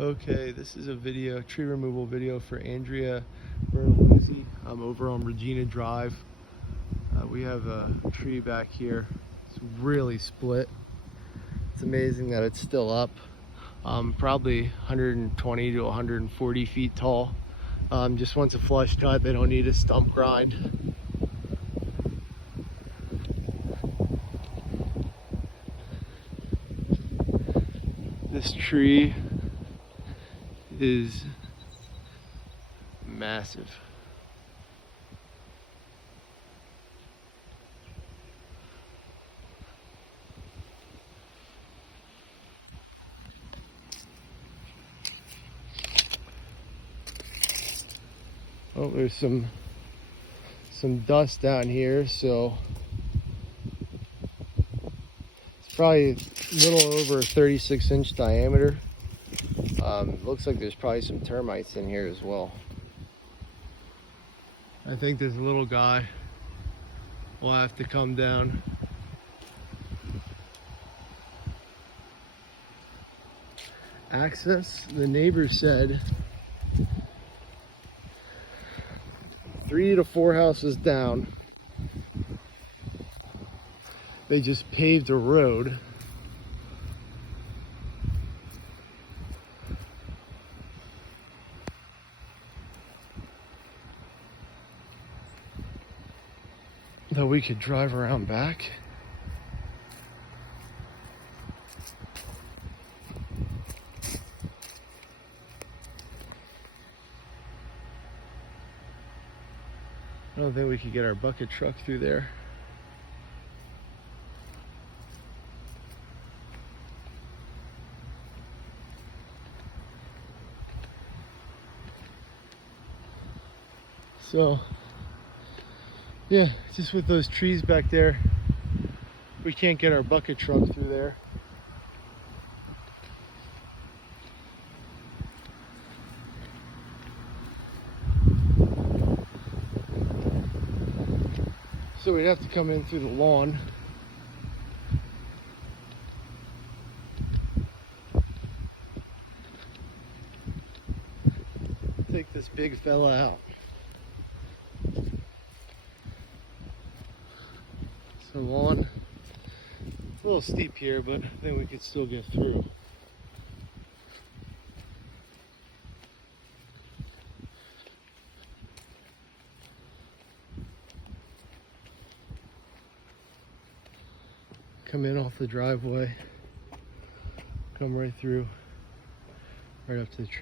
Okay, this is a video, tree removal video for Andrea Berto. I'm over on Regina Drive. We have a tree back here. It's really split. It's amazing that it's still up. Probably 120 to 140 feet tall. Just wants a flush cut. They don't need a stump grind. This tree is massive. Oh, there's some dust down here, so it's probably a little over 36-inch diameter. Looks like there's probably some termites in here as well. I think this little guy will have to come down. Access, the neighbor said 3 to 4 houses down, they just paved a road. That we could drive around back. I don't think we could get our bucket truck through there. So, yeah, just with those trees back there, we can't get our bucket truck through there. So we'd have to come in through the lawn. Take this big fella out. So lawn, it's a little steep here, but I think we could still get through. Come in off the driveway, come right through, right up to the tree.